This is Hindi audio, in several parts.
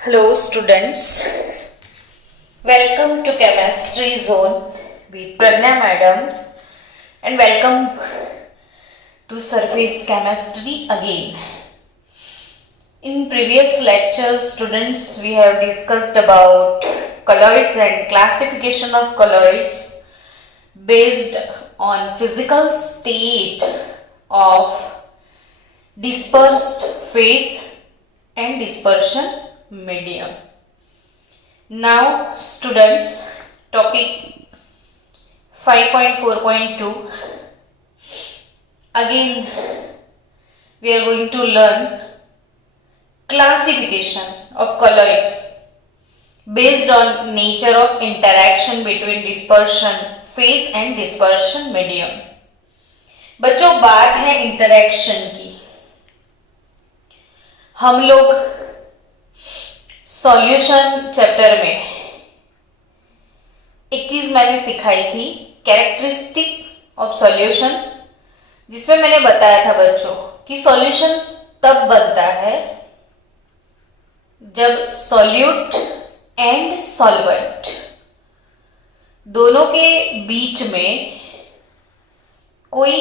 Hello students, welcome to Chemistry Zone with Pragna Madam and welcome to Surface Chemistry again. In previous lectures students we have discussed about colloids and classification of colloids based on physical state of dispersed phase and dispersion medium. Now students, topic 5.4.2, again we are going to learn classification of colloid based on nature of interaction between dispersion phase and dispersion medium. बच्चों बात है इंटरेक्शन की. हम लोग सॉल्यूशन चैप्टर में एक चीज मैंने सिखाई थी, कैरेक्टरिस्टिक ऑफ सॉल्यूशन, जिसमें मैंने बताया था बच्चों कि सॉल्यूशन तब बनता है जब सॉल्यूट एंड सॉल्वेंट दोनों के बीच में कोई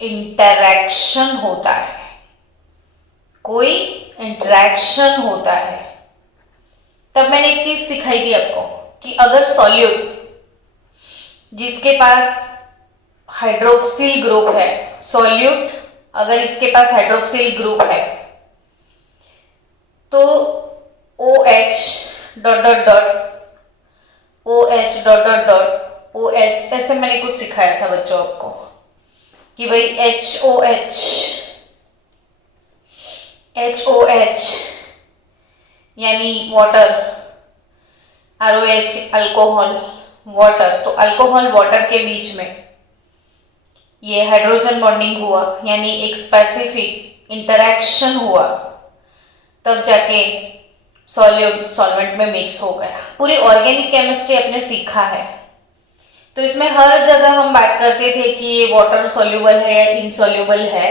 इंटरैक्शन होता है, कोई इंटरैक्शन होता है. तब मैंने एक चीज सिखाई थी आपको कि अगर सॉल्यूट जिसके पास हाइड्रोक्सिल ग्रुप है, सॉल्यूट अगर इसके पास हाइड्रोक्सिल ग्रुप है तो OH dot dot dot OH dot dot dot OH, ऐसे मैंने कुछ सिखाया था बच्चों आपको कि भाई HOH यानी वाटर, ROH अल्कोहल, वाटर. तो अल्कोहल वाटर के बीच में ये हाइड्रोजन बॉन्डिंग हुआ, यानी एक स्पेसिफिक इंटरैक्शन हुआ, तब जाके सॉल्यूट सॉल्वेंट में मिक्स हो गया. पूरी ऑर्गेनिक केमिस्ट्री आपने सीखा है, तो इसमें हर जगह हम बात करते थे कि ये वाटर सॉल्यूबल है या इनसॉल्यूबल है.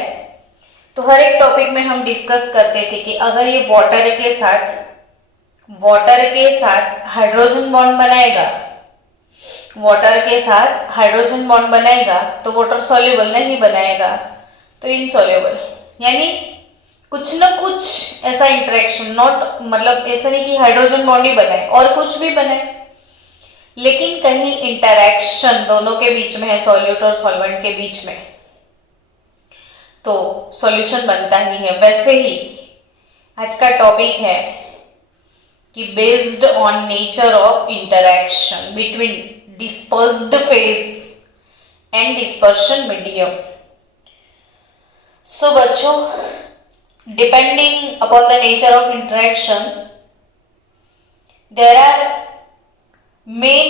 तो हर एक टॉपिक में हम डिस्कस करते थे कि अगर ये वाटर के साथ हाइड्रोजन बॉन्ड बनाएगा, वाटर के साथ हाइड्रोजन बॉन्ड बनाएगा तो वाटर सॉल्यूबल नहीं बनाएगा तो इनसॉल्यूबल. यानी कुछ न कुछ ऐसा इंटरेक्शन, नॉट मतलब ऐसा नहीं कि हाइड्रोजन बॉन्ड ही बनाए और कुछ भी बनाए, लेकिन कहीं इंटरैक्शन दोनों के बीच में है, सॉल्यूट और सॉल्वेंट के बीच में, तो सॉल्यूशन बनता ही है. वैसे ही आज का टॉपिक है कि based on nature of interaction between dispersed phase and dispersion medium. So बच्चों, depending upon the nature of interaction there are main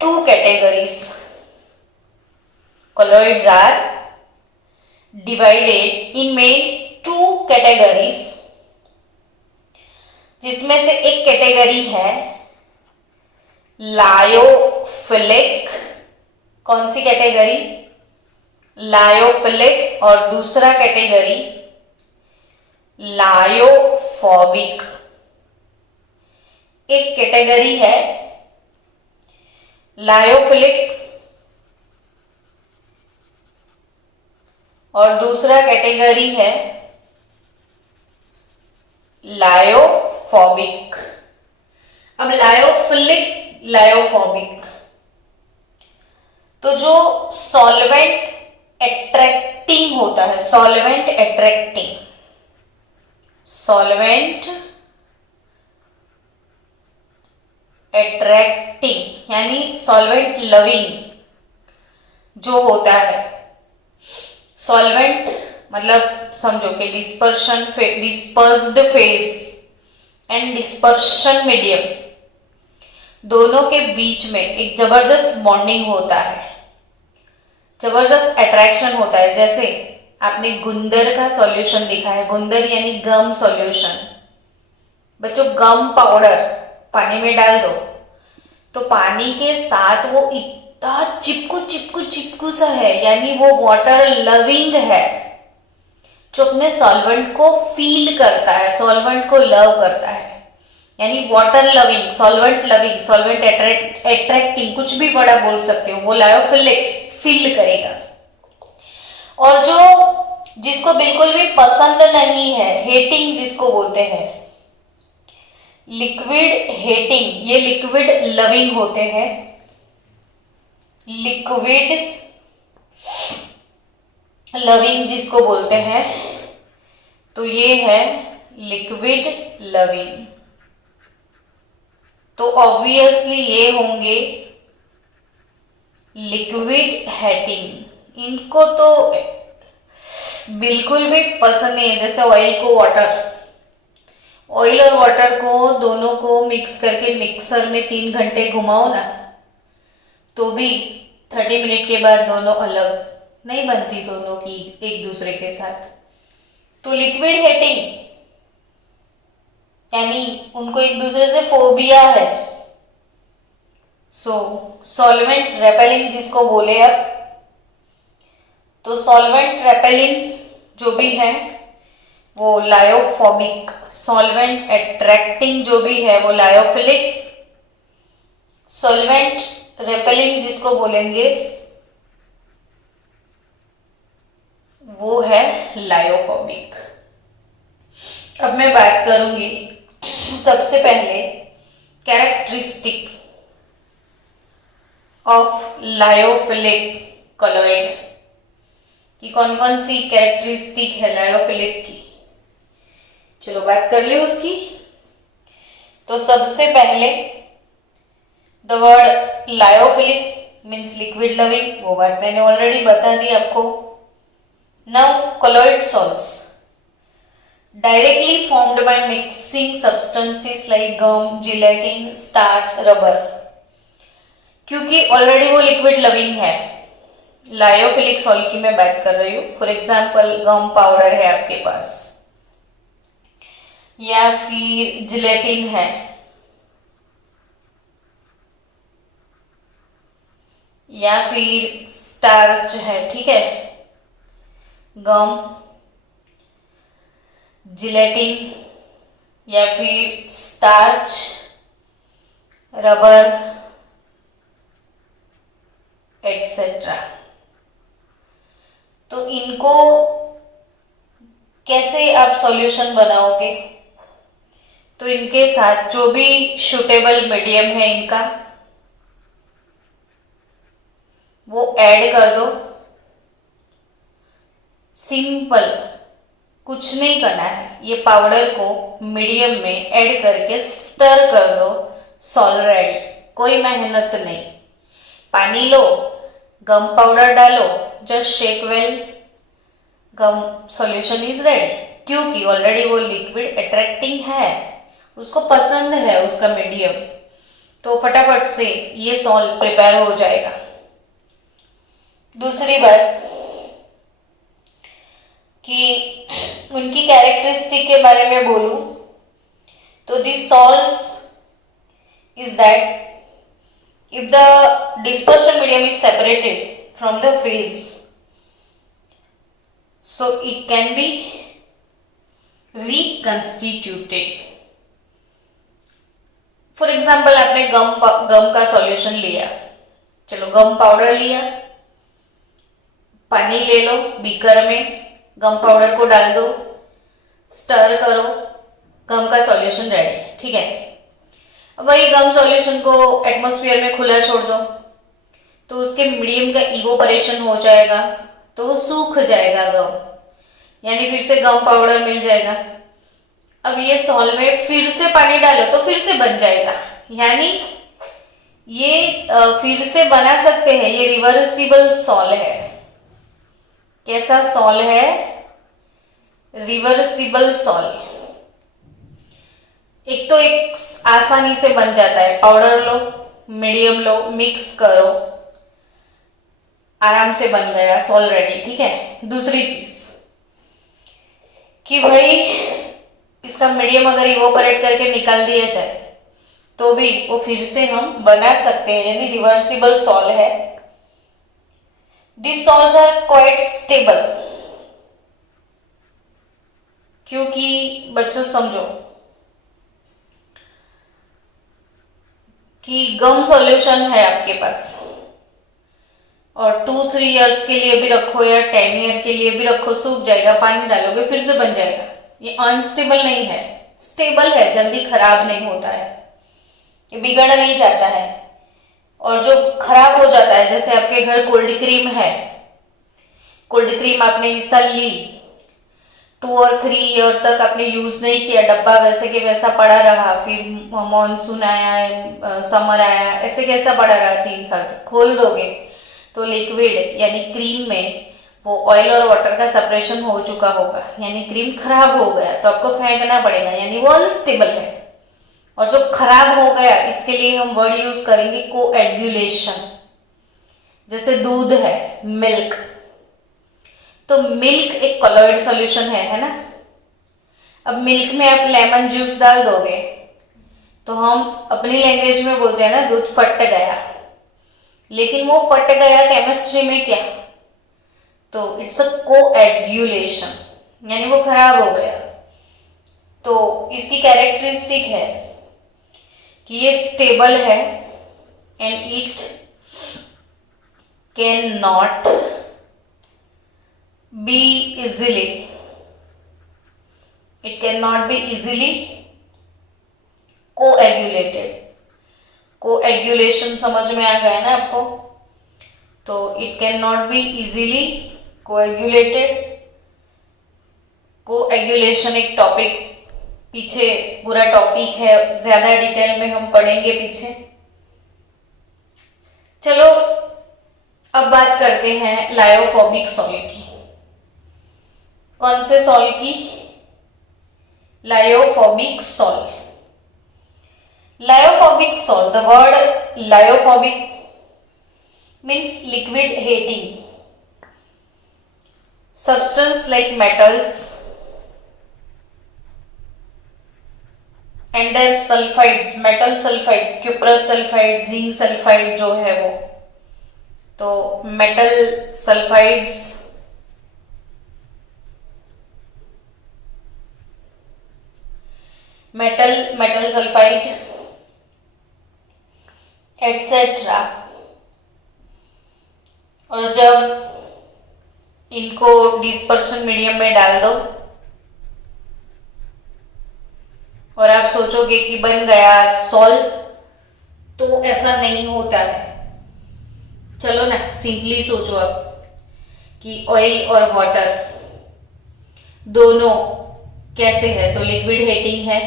two categories. Colloids are divided in main two categories, जिसमें से एक कैटेगरी है लायोफिलिक. कौन सी कैटेगरी? लायोफिलिक. और दूसरा कैटेगरी लायोफोबिक. एक कैटेगरी है लायोफिलिक और दूसरा कैटेगरी है लायोफोबिक. अब लायोफिलिक, लायोफोबिक, तो जो सॉल्वेंट अट्रैक्टिंग होता है, सॉल्वेंट अट्रैक्टिंग, सॉल्वेंट अट्रैक्टिंग यानी सॉल्वेंट लविंग जो होता है. सॉल्वेंट मतलब समझो कि dispersed phase and dispersion medium दोनों के बीच में एक जबरदस्त बॉन्डिंग होता है, जबरदस्त अट्रैक्शन होता है. जैसे आपने गुंदर का सॉल्यूशन देखा है, गुंदर यानी गम सॉल्यूशन. बच्चों, गम पाउडर पानी में डाल दो तो पानी के साथ वो इतना चिपकू सा है, यानी वो वाटर लविंग है, जो अपने सॉल्वेंट को फील करता है, सॉल्वेंट को लव करता है. यानी वाटर लविंग, सॉल्वेंट एट्रैक्टिंग, कुछ भी बड़ा बोल सकते हो, वो लायोफिलिक फिल करेगा। और जो जिसको बिल्कुल भी पसंद नहीं है, हेटिंग जिसको बोलते हैं, लिक्विड हेटिंग, ये लिक्विड लविंग होते हैं। लिक्विड लविंग जिसको बोलते हैं, तो ये है लिक्विड लविंग। तो ऑब्वियसली ये होंगे लिक्विड हेटिंग। इनको तो बिल्कुल भी पसंद नहीं है। जैसे ऑयल को वाटर, ऑयल और वाटर को दोनों को मिक्स करके मिक्सर में 3 घंटे घुमाओ ना, तो भी 30 मिनट के बाद दोनों अलग नहीं बनती, दोनों की एक दूसरे के साथ। तो लिक्विड हेटिंग यानी उनको एक दूसरे से फोबिया है। सॉल्वेंट रेपेलिंग जिसको बोले अब, तो सॉल्वेंट रेपेलिंग जो भी है वो लायोफोबिक, सॉल्वेंट एट्रैक्टिंग जो भी है वो लायोफिलिक, सॉल्वेंट रेपेलिंग जिसको बोलेंगे वो है लायोफोबिक। अब मैं बात करूंगी सबसे पहले कैरेक्टरिस्टिक ऑफ लायोफिलिक कॉलॉइड कि कौन कौन सी कैरेक्टरिस्टिक है लायोफिलिक की। चलो बात कर ली उसकी। तो सबसे पहले the word lyophilic means liquid loving, वो बात मैंने ऑलरेडी बता दी आपको। Now colloid salts directly formed by mixing substances like gum, gelatin, starch, rubber। क्योंकि ऑलरेडी वो लिक्विड लविंग है, लायोफिलिक सॉल्ट की मैं बात कर रही हूं। फॉर एग्जाम्पल गम पाउडर है आपके पास, या फिर जिलेटिन है, या फिर स्टार्च है, ठीक है। गम, जिलेटिन या फिर स्टार्च, रबर एक्सेट्रा। तो इनको कैसे आप सॉल्यूशन बनाओगे? तो इनके साथ जो भी सुटेबल मीडियम है इनका वो ऐड कर दो। सिंपल, कुछ नहीं करना है, ये पाउडर को मीडियम में ऐड करके स्टर कर दो, सॉल्व रेडी। कोई मेहनत नहीं। पानी लो, गम पाउडर डालो, just shake well, gum solution is ready. क्योंकि ऑलरेडी वो लिक्विड अट्रैक्टिंग है, उसको पसंद है उसका मीडियम, तो फटाफट से ये सॉल्व प्रिपेयर हो जाएगा। दूसरी बात कि उनकी कैरेक्टरिस्टिक के बारे में बोलूं तो this solves is that if the dispersion medium is separated from the phase, so it can be reconstituted। For example आपने गम का सॉल्यूशन लिया, चलो गम पाउडर लिया, पानी ले लो बीकर में, गम पाउडर को डाल दो, स्टर करो, गम का सॉल्यूशन रेडी, ठीक है। अब वही गम सॉल्यूशन को एटमॉस्फेयर में खुला छोड़ दो, तो उसके मीडियम का इवोपरेशन हो जाएगा, तो वो सूख जाएगा गम, यानी फिर से गम पाउडर मिल जाएगा। अब ये सॉल्व में फिर से पानी डालो तो फिर से बन जाएगा, यानी ये फिर से बना सकते हैं। ये रिवर्सिबल सॉल्व है। कैसा सॉल्व है? Reversible solve. एक तो एक आसानी से बन जाता है, पाउडर लो, मीडियम लो, मिक्स करो, आराम से बन गया, सॉल्व रेडी, ठीक है। दूसरी चीज कि भाई इसका मीडियम अगर इवोपरेट करके निकाल दिया जाए तो भी वो फिर से हम बना सकते हैं, यानी रिवर्सिबल सॉल्व है। This sols are quite stable, क्योंकि बच्चों समझो कि गम सॉल्यूशन है आपके पास और 2-3 इयर्स के लिए भी रखो या 10 ईयर के लिए भी रखो, सूख जाएगा, पानी डालोगे फिर से बन जाएगा। ये अनस्टेबल नहीं है, स्टेबल है, जल्दी खराब नहीं होता है, ये बिगड़ नहीं जाता है। और जो खराब हो जाता है, जैसे आपके घर कोल्ड क्रीम है, कोल्ड क्रीम आपने इस साल ली, 2 और 3 ईयर तक आपने यूज नहीं किया, डब्बा वैसे के वैसा पड़ा रहा, फिर मॉनसून आया, समर आया, ऐसे कैसा पड़ा रहा 3 साल तक, खोल दोगे तो लिक्विड यानी क्रीम में वो ऑयल और वाटर का सेपरेशन हो चुका होगा, यानी क्रीम खराब हो गया, तो आपको फेंकना पड़ेगा, यानी वो अनस्टेबल है। और जो खराब हो गया, इसके लिए हम वर्ड यूज करेंगे कोएगुलेशन। जैसे दूध है, मिल्क, तो मिल्क एक कॉलोइड सॉल्यूशन है ना। अब मिल्क में आप लेमन जूस डाल दोगे तो हम अपनी लैंग्वेज में बोलते हैं ना, दूध फट गया, लेकिन वो फट गया केमिस्ट्री में क्या, तो इट्स अ कोएगुलेशन, यानी वो खराब हो गया। तो इसकी कैरेक्टरिस्टिक है कि ये स्टेबल है and it can not be easily, it can not be easily coagulated. Coagulation समझ में आ गया ना आपको, तो it can not be easily coagulated. Coagulation एक टॉपिक, पीछे पूरा टॉपिक है, ज्यादा डिटेल में हम पढ़ेंगे पीछे। चलो अब बात करते हैं लायोफोबिक सॉल्ट की। कौन से सॉल्ट की? Lyophobic salt. Lyophobic salt, the word lyophobic means liquid hating. Substance like metals and their sulfides, metal sulfide, cuprous sulfide, zinc sulfide जो है वो, तो metal sulfides metal sulfide etcetera. और जब इनको डिस्पर्शन मीडियम में डाल दो और आप सोचोगे कि बन गया सॉल्ट, तो ऐसा नहीं होता है। चलो ना, सिंपली सोचो आप कि ऑयल और वाटर दोनों कैसे है, तो लिक्विड हेटिंग है,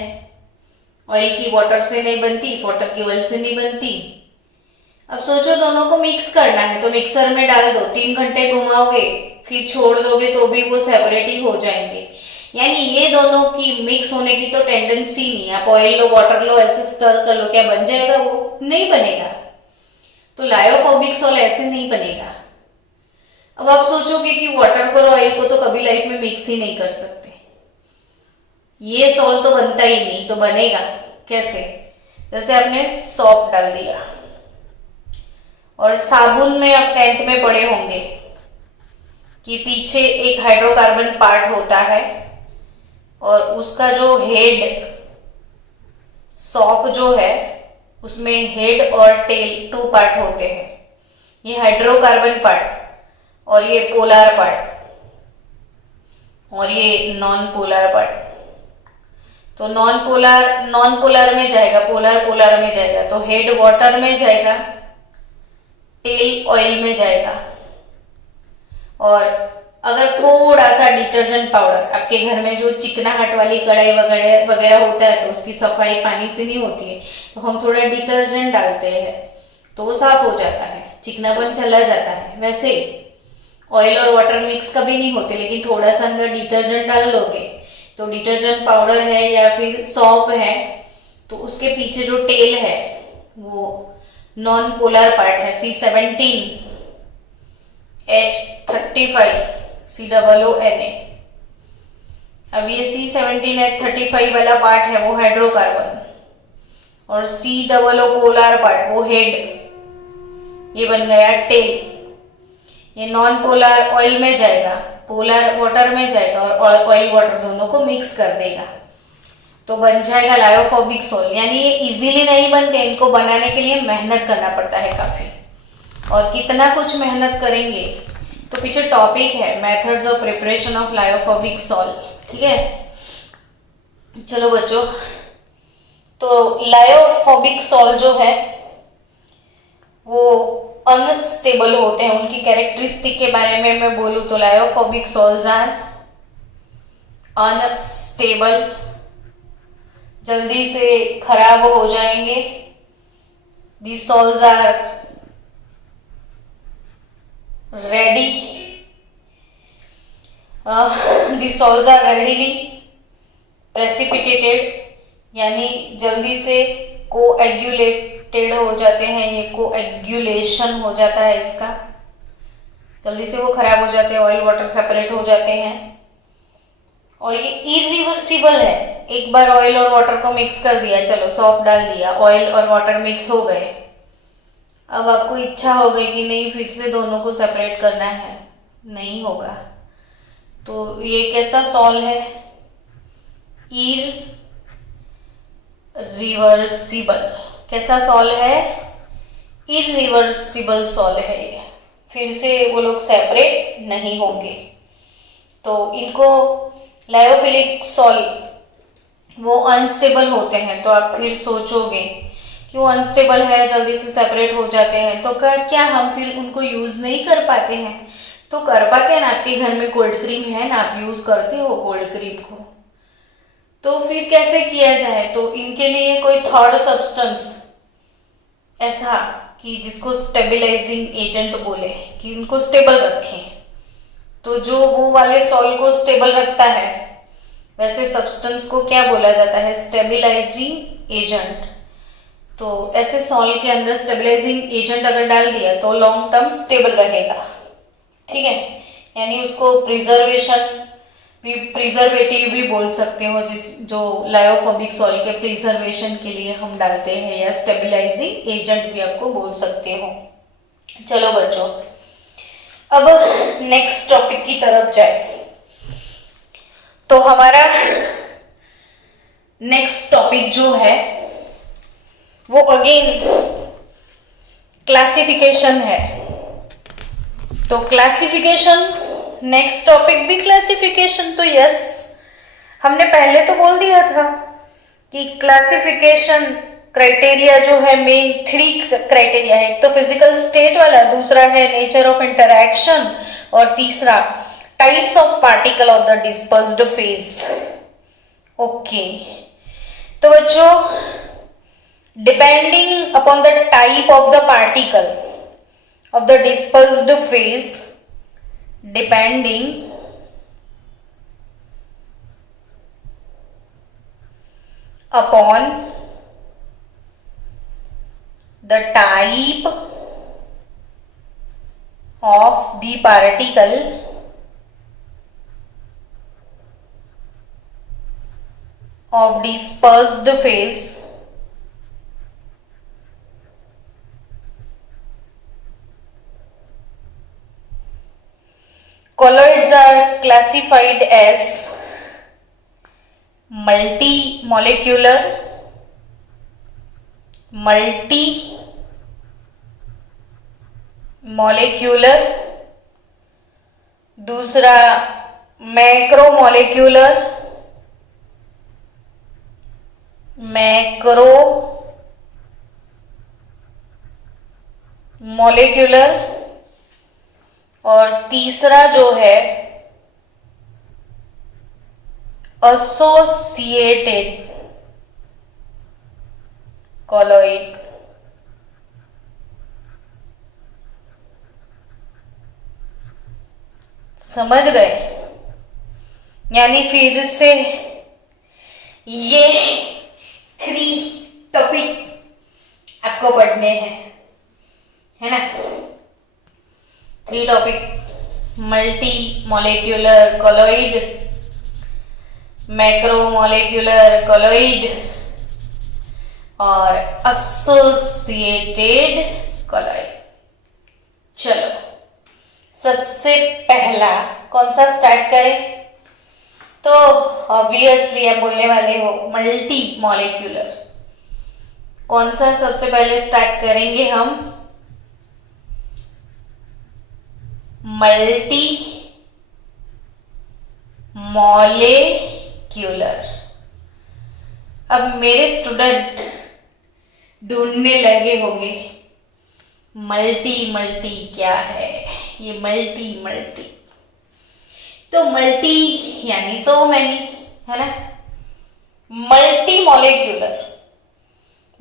ऑयल की वाटर से नहीं बनती, वाटर की ऑयल से नहीं बनती। अब सोचो दोनों को मिक्स करना है, तो मिक्सर में डाल दो, 3 घंटे घुमाओगे, फिर छोड़ दोगे तो भी वो सेपरेट ही हो जाएंगे, यानी ये दोनों की मिक्स होने की तो टेंडेंसी नहीं। आप ऑयल लो, वाटर लो, ऐसे स्टर कर लो, क्या बन जाएगा? वो नहीं बनेगा। तो लायोफोबिक सॉल्ट ऐसे नहीं बनेगा। अब आप सोचोगे कि वाटर को और ऑयल को तो कभी लाइफ में मिक्स ही नहीं कर सकते, ये सॉल्ट तो बनता ही नहीं, तो बनेगा कैसे? जैसे आपने सॉप डाल दिया, और साबुन में आप 10th में पढ़े होंगे कि पीछे एक हाइड्रोकार्बन पार्ट होता है और उसका जो हेड, सॉप जो है उसमें हेड और टेल 2 पार्ट होते हैं, ये हाइड्रोकार्बन पार्ट और ये पोलर पार्ट और ये नॉन पोलर पार्ट। तो नॉन पोलर में जाएगा, पोलर में जाएगा, तो हेड वाटर में जाएगा, टेल ऑयल में जाएगा। और अगर थोड़ा सा डिटर्जेंट पाउडर, आपके घर में जो चिकनाहट वाली कढ़ाई वगैरह होता है तो उसकी सफाई पानी से नहीं होती है, तो हम थोड़ा डिटर्जेंट डालते हैं तो वो साफ हो जाता है, चिकनापन चला जाता है। वैसे ऑयल और वाटर मिक्स कभी नहीं होते, लेकिन थोड़ा सा अंदर डिटर्जेंट डाल लोगे तो डिटर्जेंट पाउडर है या फिर सॉप है, तो उसके पीछे जो टेल है वो नॉन पोलर पार्ट है, C17H35 COONA। अब ये C17H35 वाला पार्ट है वो हाइड्रोकार्बन, और COO पोलर पार्ट वो हेड, ये बन गया टेल। ये नॉन पोलर ऑयल में जाएगा, पोलर वाटर में जाएगा और ऑयल वाटर दोनों को मिक्स कर देगा। तो बन जाएगा लायोफोबिक सॉल्ट। यानी ये इजीली नहीं बनते, इनको बनाने के लिए मेहनत करना पड़ता है काफी। और कितना कुछ मेहनत करेंगे। तो पीछे टॉपिक है methods of preparation of lyophobic salt, ठीक है। चलो बच्चों, तो लायोफोबिक सॉल्ट जो है वो अनस्टेबल होते हैं। उनकी कैरेक्टरिस्टिक के बारे में मैं बोलूं तो लायोफोबिक सॉल्ट्स आर अनस्टेबल, जल्दी से खराब हो जाएंगे। These salts are ready, these salts are readily precipitated, यानी जल्दी से कोएगुलेटेड हो जाते हैं। ये कोएगुलेशन हो जाता है इसका, जल्दी से वो खराब हो जाते हैं, ऑयल वाटर सेपरेट हो जाते हैं। और ये इरिवर्सिबल है। एक बार ऑयल और वाटर को मिक्स कर दिया, चलो सॉल्ट डाल दिया, ऑयल और वाटर मिक्स हो गए। अब आपको इच्छा हो गई कि नहीं फिर से दोनों को सेपरेट करना है, नहीं होगा। तो ये कैसा सॉल्ट है? इरिवर्सिबल। कैसा सॉल्ट है? इरिवर्सिबल सॉल्ट है ये, फिर से वो लोग सेपरेट नहीं होंगे। तो इनको लायोफिलिक सॉल्ट वो अनस्टेबल होते हैं। तो आप फिर सोचोगे कि वो अनस्टेबल है, जल्दी से सेपरेट हो जाते हैं, तो क्या हम फिर उनको यूज नहीं कर पाते हैं? तो कर पाते हैं ना। आपके घर में कोल्ड क्रीम है ना, आप यूज करते हो कोल्ड क्रीम को, तो फिर कैसे किया जाए? तो इनके लिए कोई थर्ड सब्सटेंस ऐसा कि जिसको स्टेबलाइजिंग एजेंट बोले, कि इनको स्टेबल रखें। तो जो वो वाले सॉल्ट को स्टेबल रखता है, वैसे सब्सटेंस को क्या बोला जाता है? Stabilising agent. तो ऐसे सॉल्ट के अंदर स्टेबलाइजिंग एजेंट अगर डाल दिया तो लॉन्ग टर्म स्टेबल रहेगा, ठीक है। यानी उसको प्रिजर्वेटिव भी बोल सकते हो, जो लायोफोबिक सॉल्ट के प्रिजर्वेशन के लिए हम डालते हैं, या स्टेबलाइजिंग एजेंट भी आपको बोल सकते हो। चलो बच्चों, अब नेक्स्ट टॉपिक की तरफ जाए। तो हमारा नेक्स्ट टॉपिक जो है वो अगेन क्लासिफिकेशन है। तो क्लासिफिकेशन, नेक्स्ट टॉपिक भी क्लासिफिकेशन। तो यस, हमने पहले तो बोल दिया था कि क्लासिफिकेशन क्राइटेरिया जो है, मेन 3 क्राइटेरिया है। एक तो फिजिकल स्टेट वाला, दूसरा है नेचर ऑफ इंटरैक्शन, और तीसरा types of particle of the dispersed phase. Okay, तो बच्चों, depending upon the type of the particle of the dispersed phase, depending upon the type of the particle of dispersed phase, colloids are classified as multimolecular, दूसरा मैक्रोमोलेक्यूलर, और तीसरा जो है एसोसिएटेड कॉलॉइड। समझ गए? यानी फिर से ये 3 टॉपिक आपको पढ़ने हैं, है ना। 3 topic, multi molecular colloid, macromolecular colloid और एसोसिएटेड कॉलॉइड। चलो, सबसे पहला कौन सा स्टार्ट करें? तो ऑब्वियसली आप बोलने वाले हो मल्टी मॉलिक्यूलर। कौन सा सबसे पहले स्टार्ट करेंगे हम? Multi molecular. अब मेरे स्टूडेंट ढूंढने लगे होंगे मल्टी मल्टी क्या है, ये मल्टी मल्टी। तो मल्टी यानी सो मैनी, है ना। मल्टी मॉलिक्यूलर,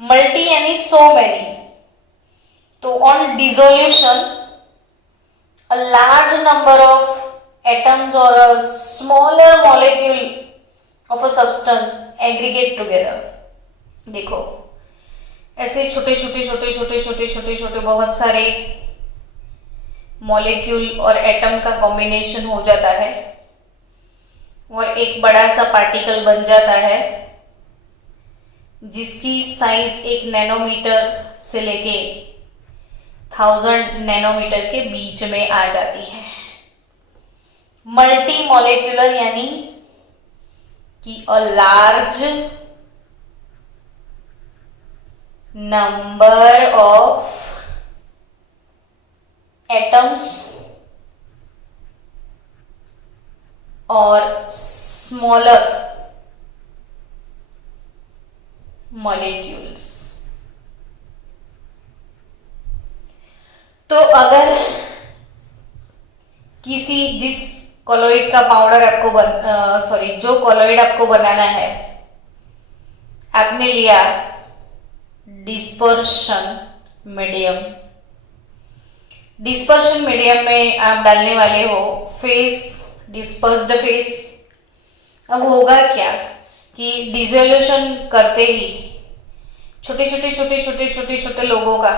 मल्टी यानी सो मैनी। तो on dissolution a large number of atoms or a smaller molecule of a substance aggregate together। देखो ऐसे छोटे छोटे छोटे छोटे छोटे छोटे छोटे बहुत सारे मॉलिक्यूल और एटम का कॉम्बिनेशन हो जाता है और एक बड़ा सा पार्टिकल बन जाता है जिसकी साइज 1 नैनोमीटर से लेके 1000 नैनोमीटर के बीच में आ जाती है। मल्टी मॉलिक्यूलर यानी कि a large number of atoms और स्मॉलर मॉलिक्यूल्स। तो अगर जिस कॉलोइड का पाउडर आपको जो कॉलोइड आपको बनाना है, आपने लिया डिस्पर्शन मीडियम। डिस्पर्शन मीडियम में आप डालने वाले हो फेस, डिस्पर्स्ड फेस। अब होगा क्या कि डिसोल्यूशन करते ही छोटे छोटे छोटे छोटे छोटे छोटे लोगों का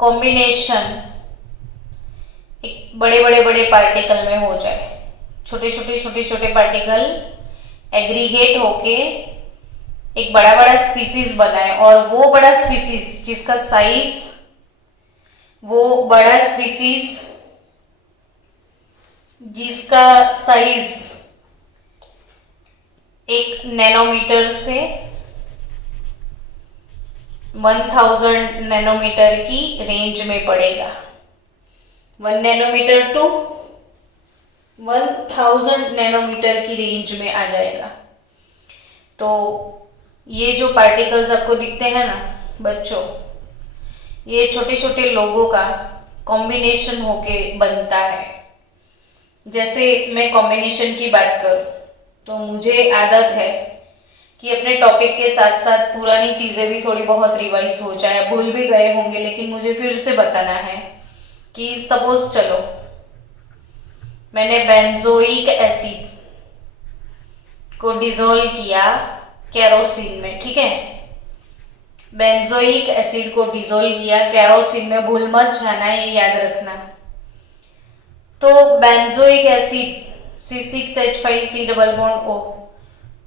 कॉम्बिनेशन एक बड़े बड़े बड़े पार्टिकल में हो जाए। छोटे छोटे छोटे छोटे पार्टिकल एग्रीगेट होके एक बड़ा बड़ा स्पीसीज बनाए, और वो बड़ा स्पीसीज जिसका साइज, वो बड़ा स्पीसीज जिसका साइज 1 नैनोमीटर से 1000 नैनोमीटर की रेंज में पड़ेगा। 1 नैनोमीटर टू 1000 नैनोमीटर की रेंज में आ जाएगा। तो ये जो पार्टिकल्स आपको दिखते हैं ना बच्चों, ये छोटे छोटे लोगों का कॉम्बिनेशन होके बनता है। जैसे मैं कॉम्बिनेशन की बात करूं तो मुझे आदत है कि अपने टॉपिक के साथ साथ पुरानी चीजें भी थोड़ी बहुत रिवाइज हो जाए। भूल भी गए होंगे लेकिन मुझे फिर से बताना है कि सपोज चलो मैंने बेंजोइक एसिड को डिसॉल्व किया केरोसिन में, ठीक है। बेंजोइक एसिड को डिसॉल्व किया केरोसिन में, भूल मत जाना, ये याद रखना। तो benzoic acid C6H5C double bond O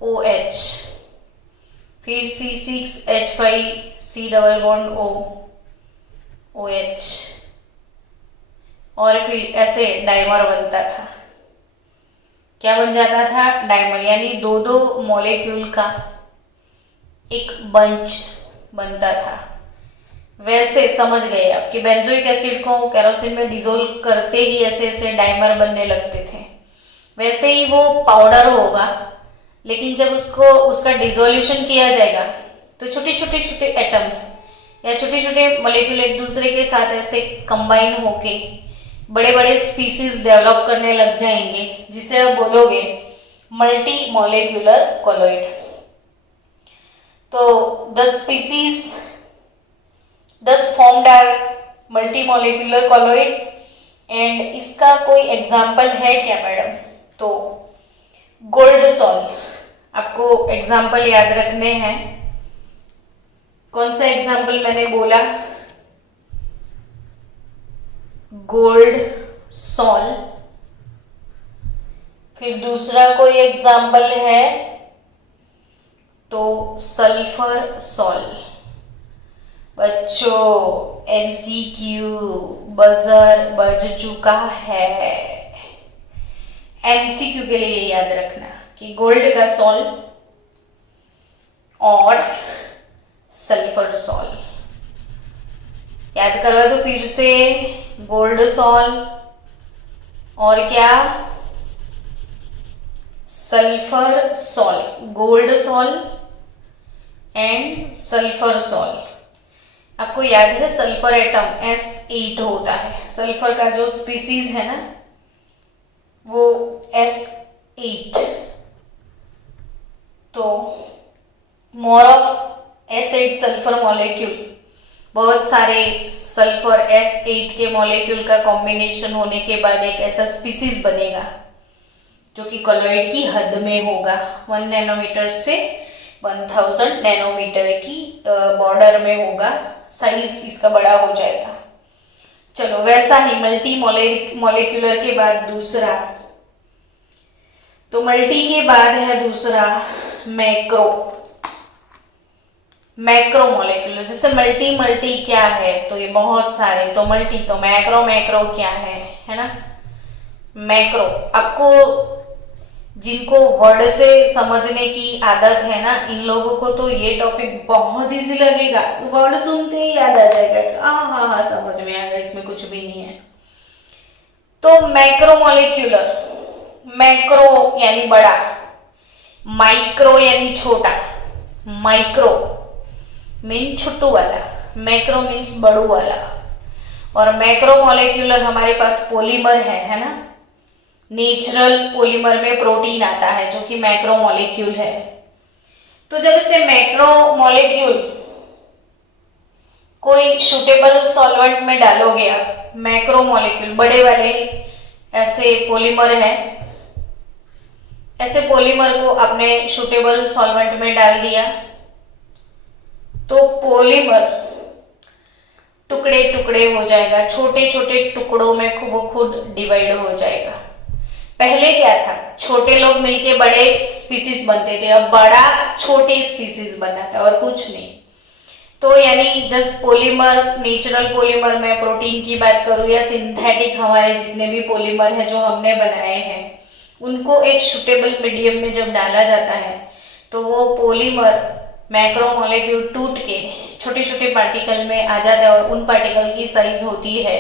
OH, फिर C6H5C double bond O OH, और फिर ऐसे डाइमर बनता था। क्या बन जाता था? डाइमर, यानी दो दो मॉलिक्यूल का एक बंच बनता था। वैसे समझ गए आप कि बेंजोइक एसिड को केरोसिन में डिसॉल्व करते ही ऐसे ऐसे डाइमर बनने लगते थे। वैसे ही वो पाउडर होगा, लेकिन जब उसका डिसोल्यूशन किया जाएगा तो छोटे छोटे छोटे एटम्स या छोटे छोटे मॉलिक्यूल एक दूसरे के साथ ऐसे कंबाइन होके बड़े बड़े स्पीसीज डेवलप करने लग जाएंगे, जिसे आप बोलोगे मल्टी मॉलिक्यूलर कॉलोइड। तो the species thus formed are multi molecular colloid. And इसका कोई एग्जाम्पल है क्या मैडम? तो गोल्ड सॉल, आपको एग्जाम्पल याद रखने हैं। कौन सा एग्जाम्पल मैंने बोला? Gold sol. फिर दूसरा कोई एग्जाम्पल है तो सल्फर सॉल। बच्चों MCQ बजर बज चुका है। एमसीक्यू के लिए याद रखना कि गोल्ड का सॉल और सल्फर सॉल। याद करवा दो फिर से, गोल्ड सॉल और क्या, sulphur sol, gold sol and sulphur sol. आपको याद है सल्फर एटम S8 होता है, सल्फर का जो स्पीसीज है ना वो S8। तो more of S8 sulphur molecule, बहुत सारे सल्फर S8 के मॉलिक्यूल का कॉम्बिनेशन होने के बाद एक ऐसा स्पीसीज बनेगा जो कि कॉलॉइड की हद में होगा। 1 नैनोमीटर से 1000 नैनोमीटर की बॉर्डर में होगा, साइज इसका बड़ा हो जाएगा। चलो वैसा ही मल्टी मॉलिक्यूलर के बाद दूसरा, तो मल्टी के बाद है दूसरा मैक्रो। मैक्रो मॉलिक्यूलर, जैसे मल्टी मल्टी क्या है तो ये बहुत सारे, तो मल्टी, तो मैक्रो, मैक्रो क्या है ना। मैक्रो, आपको जिनको वर्ड से समझने की आदत है ना, इन लोगों को तो ये टॉपिक बहुत इजी लगेगा, वर्ड सुनते ही याद आ जाएगा, हाँ समझ में आ गया, इसमें कुछ भी नहीं है। तो मैक्रो मॉलिक्यूलर, मैक्रो यानी बड़ा, माइक्रो यानी छोटा, माइक्रो मीन छोटू वाला, मैक्रो मीन्स बड़ू वाला। और मैक्रो मॉलिक्यूलर हमारे पास पॉलीमर है ना, नेचुरल पॉलीमर में प्रोटीन आता है जो कि मैक्रो मॉलिक्यूल है। तो जब इसे मैक्रो मॉलिक्यूल कोई सुटेबल सॉल्वेंट में डालोगे आप, मैक्रो मॉलिक्यूल बड़े वाले ऐसे पॉलीमर है, ऐसे पॉलीमर को आपने सुटेबल सॉल्वेंट में डाल दिया तो पॉलीमर टुकड़े टुकड़े हो जाएगा, छोटे छोटे टुकड़ों में वो खुद डिवाइड हो जाएगा। पहले क्या था, छोटे लोग मिलके बड़े स्पीसीज बनते थे, अब बड़ा छोटे स्पीसीज बना था और कुछ नहीं। तो यानी जस्ट पॉलीमर, नेचुरल पॉलीमर में प्रोटीन की बात करूं या सिंथेटिक, हमारे जितने भी पॉलीमर है जो हमने बनाए हैं, उनको एक सुटेबल मीडियम में जब डाला जाता है तो वो पॉलीमर मैक्रो मॉलिक्यूल टूट के छोटे छोटे पार्टिकल में आ जाता है और उन पार्टिकल की साइज होती है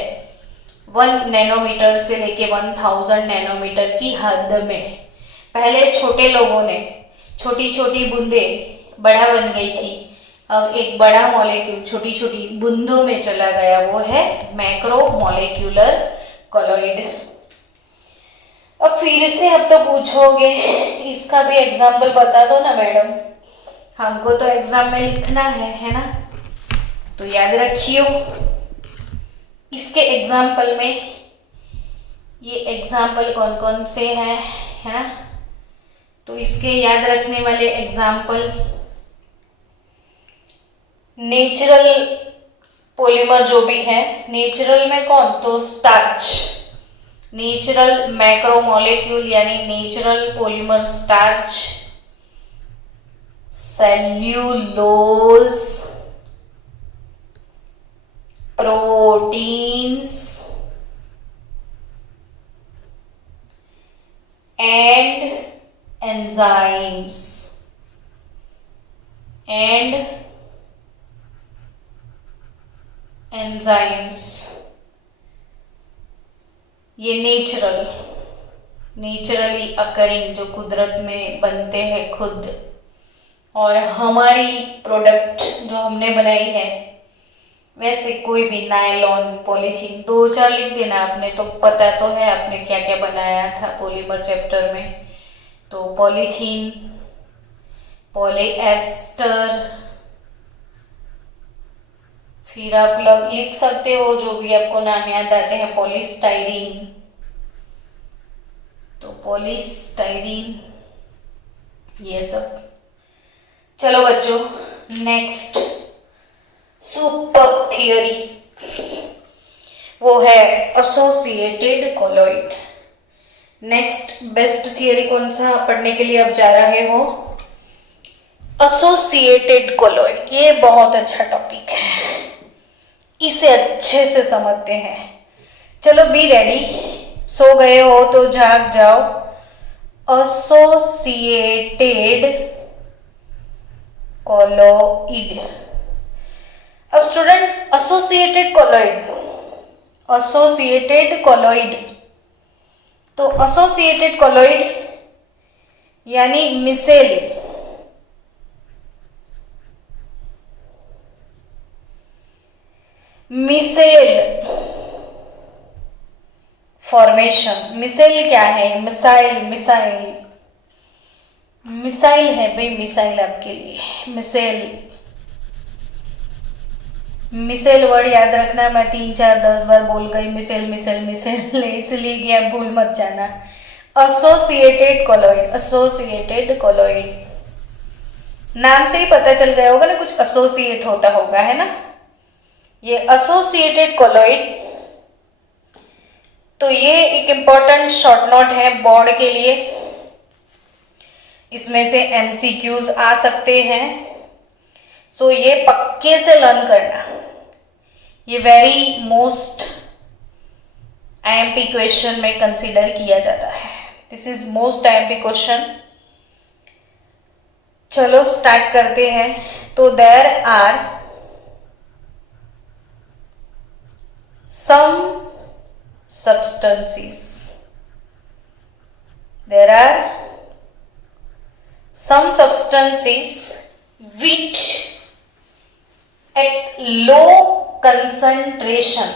1 नैनोमीटर से लेके 1000 नैनोमीटर की हद में। पहले छोटे लोगों ने छोटी छोटी बूंदे बड़ा बन गई थी, अब एक बड़ा मॉलिक्यूल छोटी छोटी बूंदों में चला गया, वो है मैक्रो मॉलिक्यूलर कॉलॉइड। अब फिर से अब तो पूछोगे इसका भी एग्जाम्पल बता दो ना मैडम, हमको तो एग्जाम में लिखना है ना। तो याद रखियो इसके एग्जाम्पल में, ये एग्जाम्पल कौन कौन से हैं, है ना। तो इसके याद रखने वाले एग्जाम्पल, नेचुरल पॉलीमर जो भी है, नेचुरल में कौन, तो स्टार्च, नेचुरल मैक्रो मॉलिक्यूल यानी natural polymer starch, cellulose, proteins and enzymes ये नेचुरली अकरिंग जो कुदरत में बनते हैं खुद, और हमारी प्रोडक्ट जो हमने बनाई है, वैसे कोई भी नायलॉन, पॉलीथीन, 2-4 लिख देना आपने, तो पता तो है आपने क्या क्या बनाया था पॉलीमर चैप्टर में। तो पॉलीथीन, पॉलीएस्टर, फिर आप लिख सकते हो जो भी आपको नाम याद आते हैं, पॉलीस्टाइरीन, तो पॉलीस्टाइरीन, ये सब। चलो बच्चों, नेक्स्ट सुपर थियरी वो है associated colloid. Next best theory कौन सा पढ़ने के लिए अब जा रहे हो, एसोसिएटेड कॉलॉइड। ये बहुत अच्छा टॉपिक है, इसे अच्छे से समझते हैं। चलो बी रेडी, सो गए हो तो जाग जाओ, associated colloid. अब स्टूडेंट associated colloid, तो associated colloid यानी मिसेल, फॉर्मेशन। मिसेल क्या है? मिसाइल है भाई, मिसाइल आपके लिए मिसेल वर्ड याद रखना। मैं 3 4 10 बार बोल गई मिसेल इसलिए कि आप भूल मत जाना। एसोसिएटेड कोलॉइड, नाम से ही पता चल गया होगा ना, कुछ एसोसिएट होता होगा, है ना। ये एसोसिएटेड कोलॉइड, तो ये एक इंपॉर्टेंट शॉर्ट नोट है बोर्ड के लिए। इसमें से एमसीक्यूज आ सकते हैं, सो ये पक्के से लर्न करना। ये वेरी मोस्ट आईएमपी क्वेश्चन में कंसीडर किया जाता है। This is most IMP question. चलो स्टार्ट करते हैं। तो there are some substances. There are some substances which at low concentration,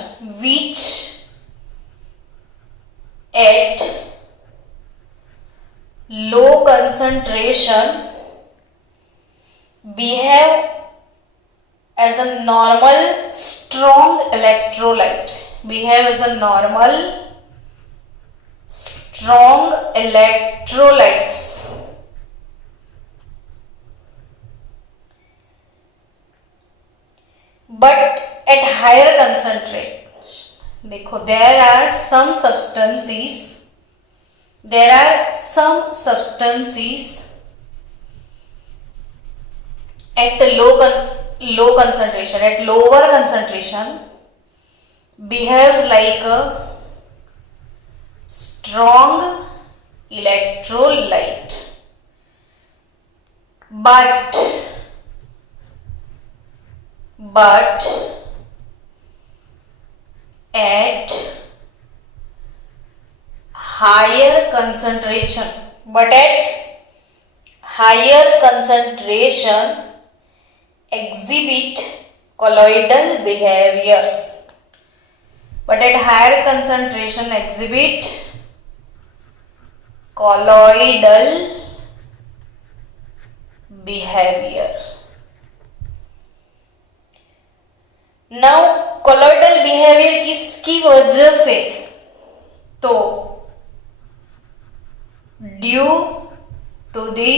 behave as a normal strong electrolyte. Behave as a normal strong electrolytes. But at higher concentration, देखो there are some substances at low concentration, at lower concentration behaves like a strong electrolyte, but at higher concentration exhibit colloidal behavior. But at higher concentration exhibit colloidal behavior. Now colloidal behavior किसकी वजह से? तो due to the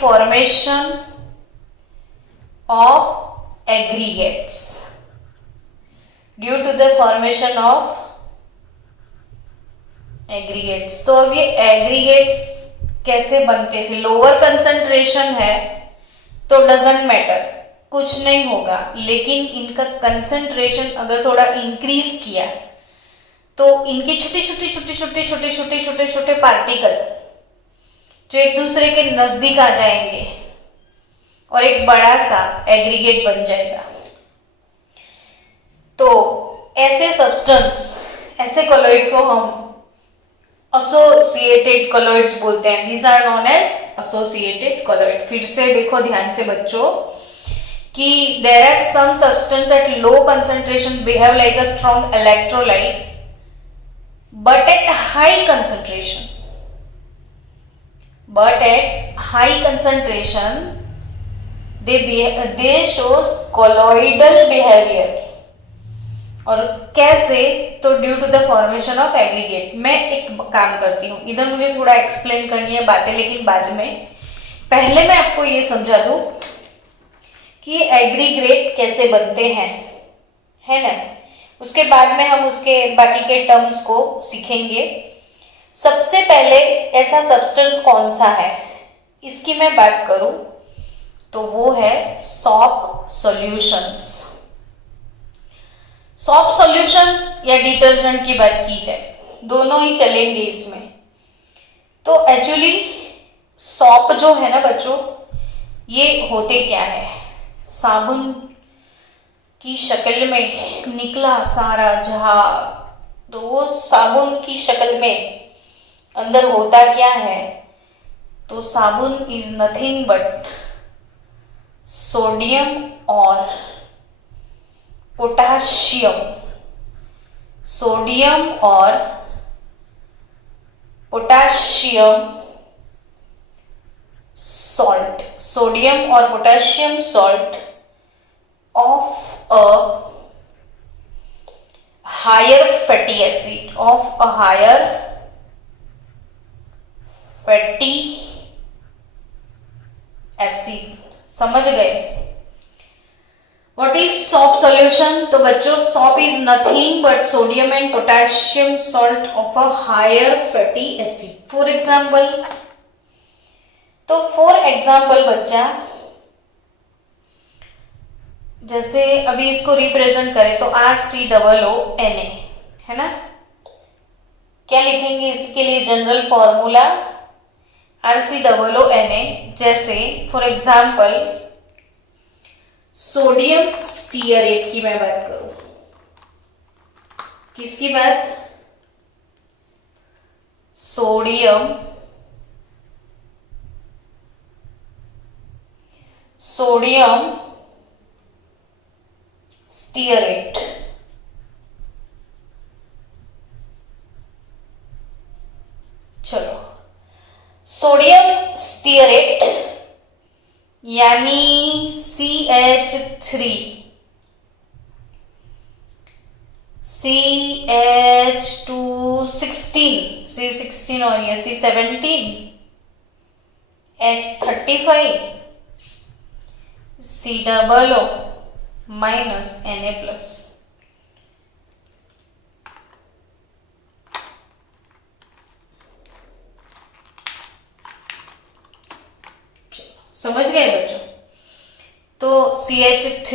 formation of aggregates. तो अब ये एग्रीगेट्स कैसे बनते थे? लोअर कंसंट्रेशन है तो डजंट मैटर, कुछ नहीं होगा, लेकिन इनका कंसंट्रेशन अगर थोड़ा इंक्रीज किया तो इनके छोटे पार्टिकल जो एक दूसरे के नजदीक आ जाएंगे और एक बड़ा सा एग्रीगेट बन जाएगा। तो ऐसे कोलॉइड को हम एसोसिएटेड कोलॉइड्स बोलते हैं। These are known as associated colloid. फिर से देखो ध्यान से बच्चों कि there are some substance at low concentration behave like a strong electrolyte, but at high concentration they shows colloidal behavior। और कैसे? तो due to the formation of aggregate. मैं एक काम करती हूँ, इधर मुझे थोड़ा एक्सप्लेन करनी है बातें, लेकिन बाद में। पहले मैं आपको ये समझा दूं कि एग्रीगेट कैसे बनते हैं, है ना। उसके बाद में हम उसके बाकी के टर्म्स को सीखेंगे। सबसे पहले ऐसा सब्सटेंस कौन सा है, इसकी मैं बात करूं तो वो है सॉप सॉल्यूशंस। सॉप सॉल्यूशन या डिटर्जेंट की बात की जाए, दोनों ही चलेंगे इसमें। तो एक्चुअली सॉप जो है ना बच्चों, ये होते क्या है, साबुन की शक्ल में निकला सारा झाग, तो वो साबुन की शक्ल में अंदर होता क्या है, तो साबुन इज नथिंग बट सोडियम और पोटाशियम, सोडियम और पोटाशियम सॉल्ट, सोडियम और potassium salt of a higher fatty acid, of a higher fatty acid. समझ गए? What is soap solution? तो बच्चों soap is nothing but sodium and potassium salt of a higher fatty acid. For example, तो फॉर एग्जाम्पल बच्चा, जैसे अभी इसको रिप्रेजेंट करें तो RCOONA है ना, क्या लिखेंगे इसके लिए जनरल फॉर्मूला RCOONA। जैसे फॉर एग्जाम्पल सोडियम स्टीयरेट की मैं बात करूं, किसकी बात, सोडियम स्टीयरेट। चलो, सोडियम स्टीयरेट यानी CH3, CH216, C16 और ये C17, H35, COO minus Na+। समझ गए बच्चों? तो CH3,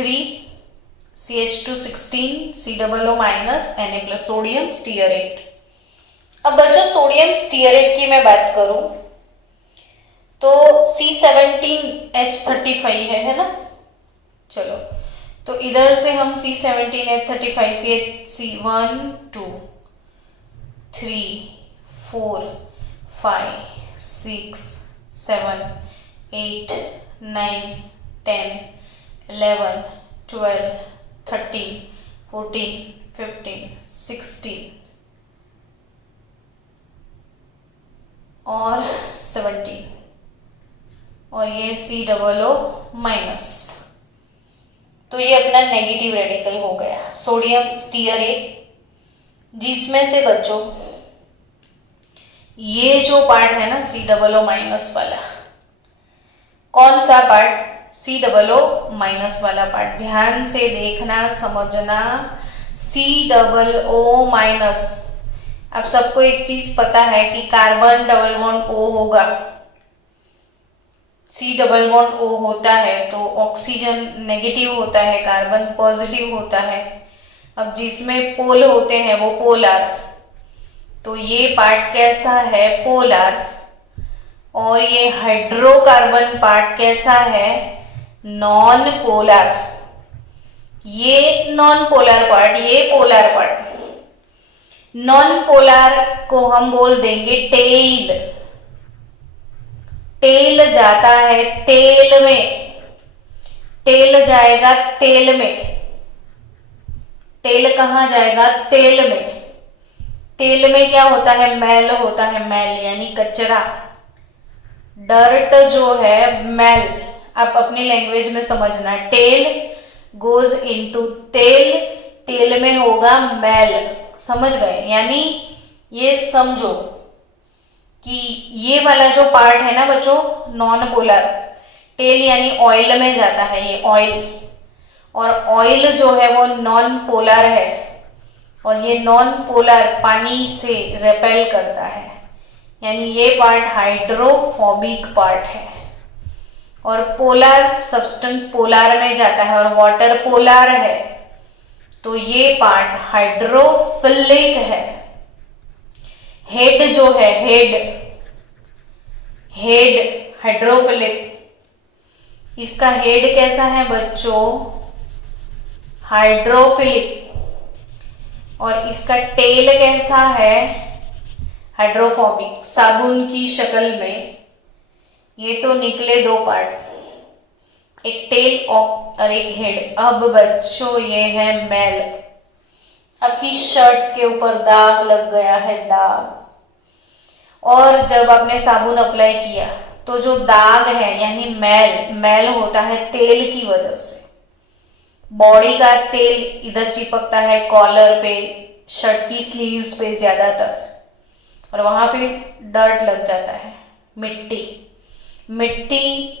CH216, COO minus Na+, sodium stearate. अब बच्चों सोडियम स्टीयरेट की मैं बात करूं तो C17H35 है ना। चलो, तो इधर से हम C17H35 C1 2 3 4 5 6 7 8 9 10 11 12 13 14 15 16 और 17 और ये COO माइनस, तो ये अपना नेगेटिव रेडिकल हो गया सोडियम स्टीयरेट, जिसमें से बच्चों ये जो पार्ट है ना COO माइनस वाला, कौन सा पार्ट, COO माइनस वाला पार्ट, ध्यान से देखना समझना। COO माइनस, अब सबको एक चीज पता है कि कार्बन डबल बॉन्ड O होगा, C डबल बॉन्ड O होता है तो ऑक्सीजन नेगेटिव होता है, कार्बन पॉजिटिव होता है। अब जिसमें पोल होते हैं वो पोलर, तो ये पार्ट कैसा है, पोलर, और ये हाइड्रोकार्बन पार्ट कैसा है, नॉन पोलर। ये नॉन पोलर पार्ट, ये पोलर पार्ट। नॉन पोलर को हम बोल देंगे टेल, टेल जाता है तेल में, टेल जाएगा तेल में, टेल कहां जाएगा, तेल में। तेल में क्या होता है, मैल होता है, मैल यानी कचरा, डर्ट जो है मैल। आप अपनी लैंग्वेज में समझना, टेल गोज इनटू तेल, तेल में होगा मैल। समझ गए? यानी ये समझो कि ये वाला जो पार्ट है ना बच्चों नॉन पोलर, टेल यानी ऑयल में जाता है, ये ऑयल, और ऑयल जो है वो नॉन पोलर है, और ये नॉन पोलर पानी से रेपेल करता है, यानी ये पार्ट हाइड्रोफोबिक पार्ट है। और पोलर सब्सटेंस पोलर में जाता है और वाटर पोलर है, तो ये पार्ट हाइड्रोफिलिक है। हेड जो है, हेड हाइड्रोफिलिक, इसका हेड कैसा है बच्चों? हाइड्रोफिलिक। और इसका टेल कैसा है? हाइड्रोफोबिक। साबुन की शक्ल में ये तो निकले दो पार्ट, एक टेल और एक हेड। अब बच्चों ये है मैल। आपकी शर्ट के ऊपर दाग लग गया है, दाग, और जब आपने साबुन अप्लाई किया तो जो दाग है यानी मैल होता है तेल की वजह से। बॉडी का तेल इधर चिपकता है कॉलर पे, शर्ट की स्लीव्स पे ज्यादातर, और वहां फिर डर्ट लग जाता है, मिट्टी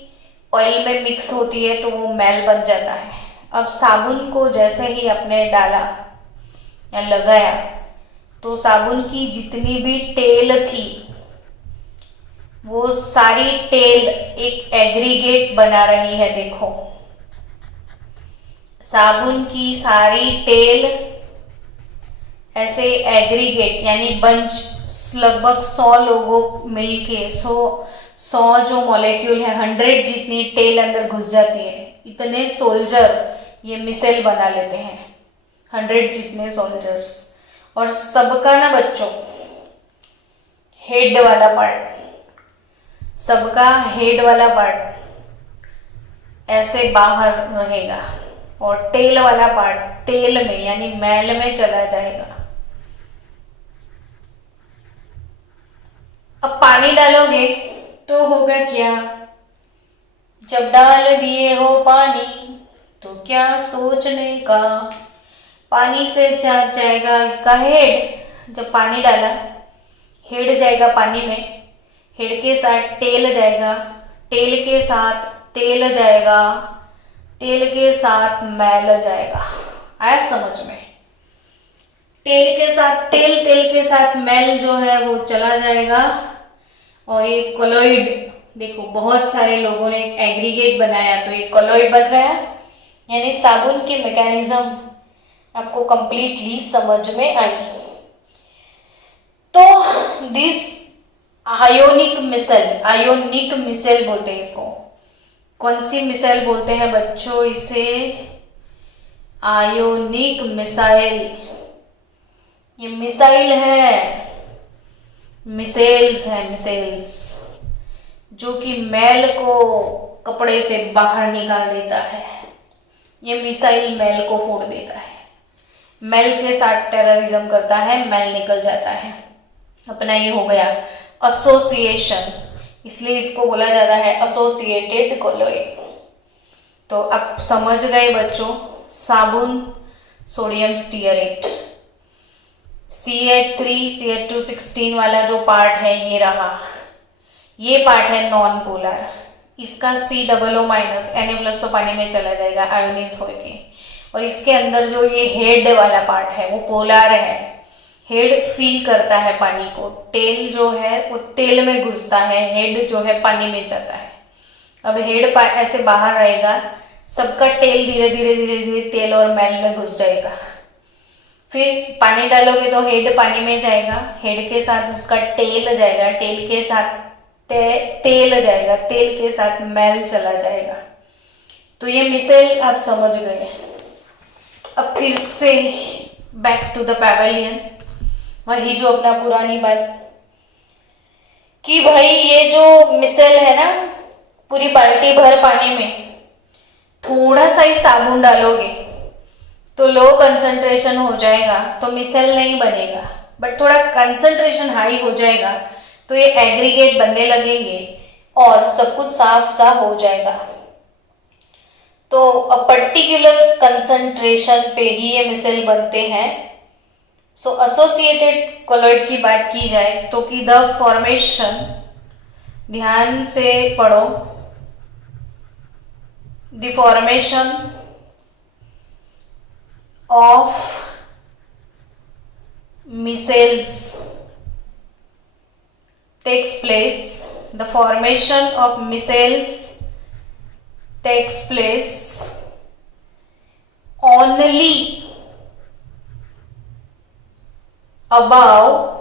ऑयल में मिक्स होती है तो वो मैल बन जाता है। अब साबुन को जैसे ही आपने डाला या लगाया तो साबुन की जितनी भी टेल थी वो सारी टेल एक एग्रीगेट बना रही है। देखो, साबुन की सारी टेल ऐसे एग्रीगेट यानी बंच, लगभग 100 लोगों मिलके 100 जो मॉलिक्यूल है, 100 जितनी टेल अंदर घुस जाती है। इतने सोल्जर ये मिसाइल बना लेते हैं, 100 जितने सोल्जर्स। और सबका ना बच्चों हेड वाला पार्ट, सबका हेड वाला पार्ट ऐसे बाहर रहेगा और टेल वाला पार्ट टेल में यानी मैल में चला जाएगा। अब पानी डालोगे तो होगा क्या? जब डाल दिए हो पानी तो क्या सोचने का, पानी से जाएगा इसका हेड। जब पानी डाला, हेड जाएगा पानी में, हेड के साथ टेल जाएगा, टेल के साथ तेल जाएगा, तेल के साथ मैल जाएगा। आया समझ में? तेल के साथ तेल, तेल के साथ मैल जो है वो चला जाएगा। और ये कोलॉइड, देखो बहुत सारे लोगों ने एक एग्रीगेट बनाया तो ये कोलॉइड बन गया, यानी साबुन की मैकेनिज्म आपको कंप्लीटली समझ में आई। तो दिस आयोनिक मिसाइल बोलते हैं इसको। कौन सी मिसाइल बोलते हैं बच्चों इसे? Ionic missile. ये मिसाइल है, मिसाइल्स जो कि मैल को कपड़े से बाहर निकाल देता है। ये मिसाइल मैल को फोड़ देता है, मैल के साथ टेररिज्म करता है, मैल निकल जाता है। अपना ये हो गया एसोसिएशन, इसलिए इसको बोला जाता है एसोसिएटेड कोलॉइड। तो अब समझ गए बच्चों, साबुन सोडियम स्टीयरेट, CH3CH216 वाला जो पार्ट है ये रहा, ये पार्ट है नॉन पोलर। इसका COO- Na+ तो पानी में चला जाएगा आयोनाइज होके, और इसके अंदर जो ये हेड वाला पार्ट है वो पोलर है। हेड फील करता है पानी को, टेल जो है वो तेल में घुसता है, हेड जो है पानी में जाता है। अब हेड ऐसे बाहर रहेगा, सबका टेल धीरे धीरे तेल और मैल में घुस जाएगा। फिर पानी डालोगे तो हेड पानी में जाएगा, हेड के साथ उसका टेल जाएगा, टेल के साथ तेल जाएगा, तेल के साथ मैल चला जाएगा। तो ये मिसाइल आप समझ गए। अब फिर से बैक टू द पैवेलियन, वही जो अपना पुरानी बात कि भाई ये जो मिसाइल है ना, पूरी बाल्टी भर पानी में थोड़ा सा ही साबुन डालोगे तो लो कंसंट्रेशन हो जाएगा, तो मिसाइल नहीं बनेगा। बट थोड़ा कंसंट्रेशन हाई हो जाएगा तो ये एग्रीगेट बनने लगेंगे और सब कुछ साफ साफ हो जाएगा। तो पर्टिकुलर कंसंट्रेशन पे ही ये मिसाइल बनते हैं। सो एसोसिएटेड कोलॉइड की बात की जाए तो कि द फॉर्मेशन, ध्यान से पढ़ो, the formation of missiles takes place, the formation of missiles takes place only above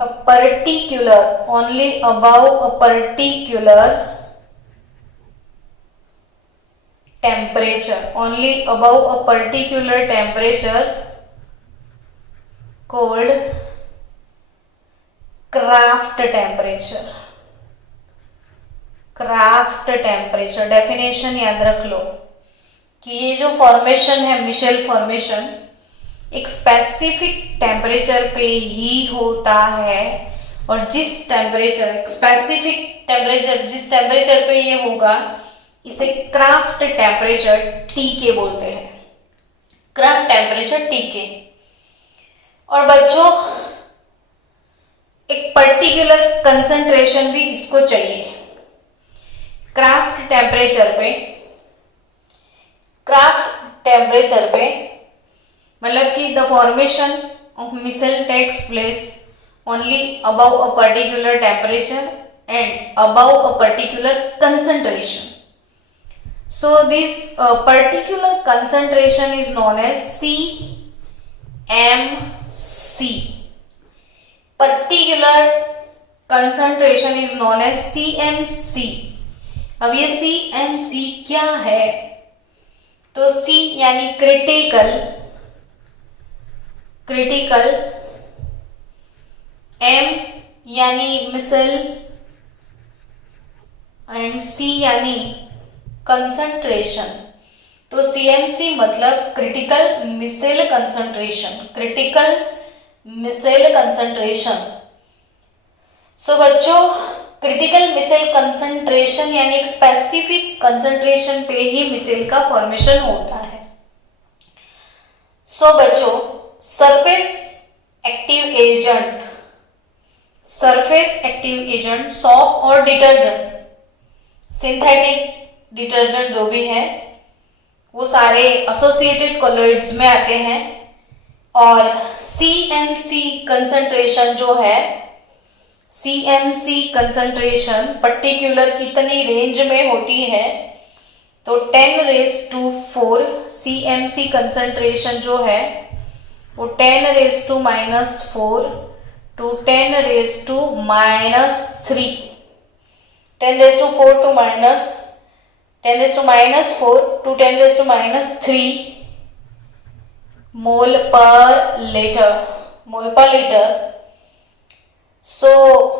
a particular, only above a particular temperature, only above a particular temperature called craft temperature. Craft temperature definition याद रख लो कि ये जो फॉर्मेशन है मिशेल फॉर्मेशन एक स्पेसिफिक टेम्परेचर पे ही होता है और जिस टेम्परेचर स्पेसिफिक टेम्परेचर जिस टेम्परेचर पे ये होगा इसे क्राफ्ट टेम्परेचर टीके बोलते हैं. क्राफ्ट टेम्परेचर टीके. और बच्चों एक पर्टिकुलर कंसंट्रेशन भी इसको चाहिए. क्राफ्ट टेम्परेचर पे मतलब कि the formation of micelle takes place only above a particular temperature and above a particular concentration. So this particular concentration is known as CMC. Particular concentration is known as CMC. अब ये CMC क्या है? तो C यानी क्रिटिकल, M यानी मिसल एंड C यानी कंसंट्रेशन. तो CMC मतलब क्रिटिकल मिसेल कंसंट्रेशन. सो बच्चों क्रिटिकल मिसेल कंसंट्रेशन यानी एक स्पेसिफिक कंसंट्रेशन पे ही मिसेल का फॉर्मेशन होता है. सो बच्चों सरफेस एक्टिव एजेंट सॉप और डिटर्जेंट, सिंथेटिक डिटर्जेंट जो भी है वो सारे एसोसिएटेड कॉलोइड्स में आते हैं. और CMC कंसंट्रेशन जो है CMC कंसंट्रेशन पर्टिकुलर कितनी रेंज में होती है तो 10⁴. CMC कंसंट्रेशन जो है वो 10⁻⁴ to 10⁻³ 10⁻⁴ to 10⁻³ मोल पर litre. So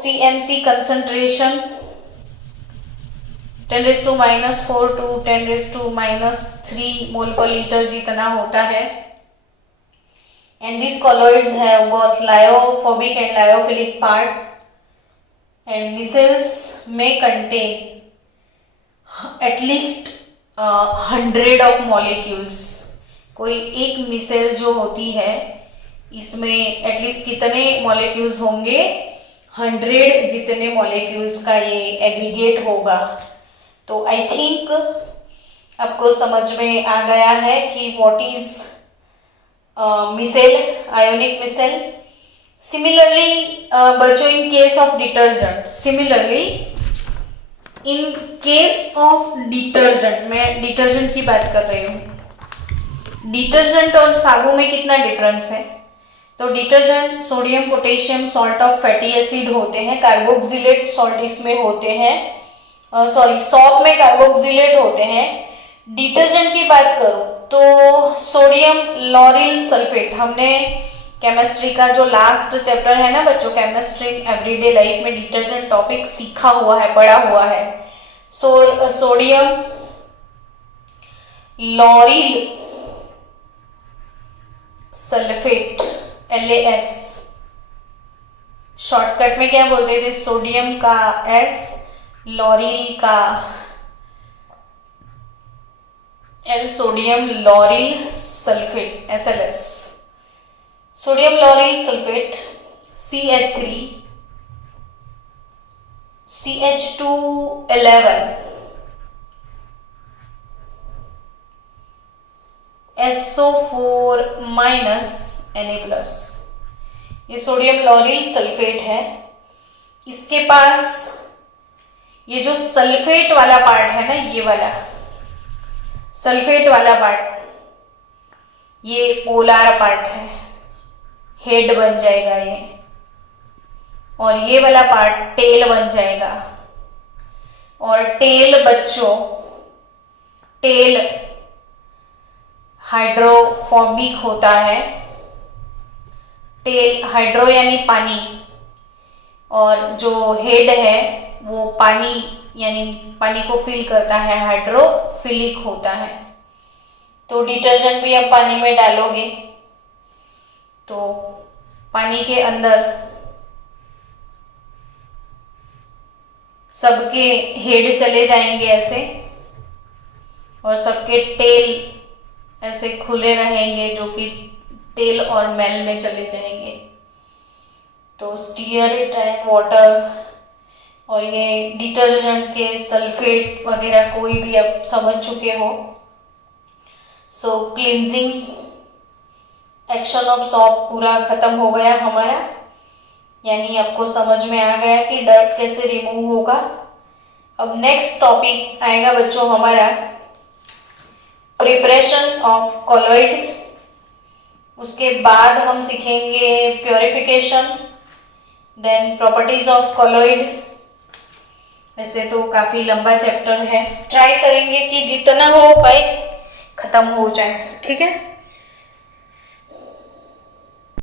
CMC concentration 10⁻⁴ to 10⁻³ मोल पर लीटर जितना होता है. And these colloids have both lyophobic and lyophilic part and micelles may contain at least 100 of molecules. कोई एक मिसेल जो होती है इसमें एटलीस्ट कितने मॉलिक्यूल्स होंगे 100 जितने मॉलिक्यूल्स का ये एग्रीगेट होगा. तो आई थिंक आपको समझ में आ गया है कि what is micelle, ionic micelle. Similarly बच्चों इन केस ऑफ डिटर्जेंट मैं डिटर्जेंट की बात कर रही हूँ. डिटर्जेंट और साबु में कितना डिफरेंस है? तो detergent sodium potassium salt of fatty acid होते हैं, कार्बोक्सिलेट सॉल्ट इसमें होते हैं, सॉप में कार्बोक्सिलेट होते हैं. डिटर्जेंट की बात करूं तो सोडियम लॉरिल सल्फेट, हमने केमिस्ट्री का जो लास्ट चैप्टर है ना बच्चों, केमिस्ट्री एवरीडे लाइफ में डिटर्जेंट टॉपिक सीखा हुआ है, पढ़ा हुआ है. Sodium lauryl sulphate LAS, shortcut में क्या बोलते थे? सोडियम का S, लॉरिल का L, sodium lauryl sulphate SLS. Sodium lauryl sulphate CH3 CH211 SO4 Na+. ये सोडियम लॉरिल सल्फेट है. इसके पास ये जो सल्फेट वाला पार्ट है ना, ये वाला सल्फेट वाला पार्ट, ये पोलर पार्ट है, हेड बन जाएगा ये, और ये वाला पार्ट टेल बन जाएगा। और टेल बच्चों, टेल हाइड्रोफोबिक होता है। टेल हाइड्रो यानी पानी, और जो हेड है वो पानी यानी पानी को फील करता है, हाइड्रोफिलिक होता है। तो डिटर्जेंट भी आप पानी में डालोगे तो पानी के अंदर सबके हेड चले जाएंगे ऐसे, और सबके टेल ऐसे खुले रहेंगे जो कि टेल और मेल में चले जाएंगे। तो स्टीयर इट एंड वाटर, और ये डिटर्जेंट के सल्फेट वगैरह कोई भी आप समझ चुके हो। सो क्लींजिंग एक्शन ऑफ सॉप पूरा खत्म हो गया हमारा, यानी आपको समझ में आ गया कि डर्ट कैसे रिमूव होगा। अब नेक्स्ट टॉपिक आएगा बच्चों हमारा प्रिपरेशन ऑफ कॉलॉइड। उसके बाद हम सीखेंगे purification, then properties of colloid. वैसे तो काफी लंबा चैप्टर है, ट्राई करेंगे कि जितना हो पाए खत्म हो जाए, ठीक है।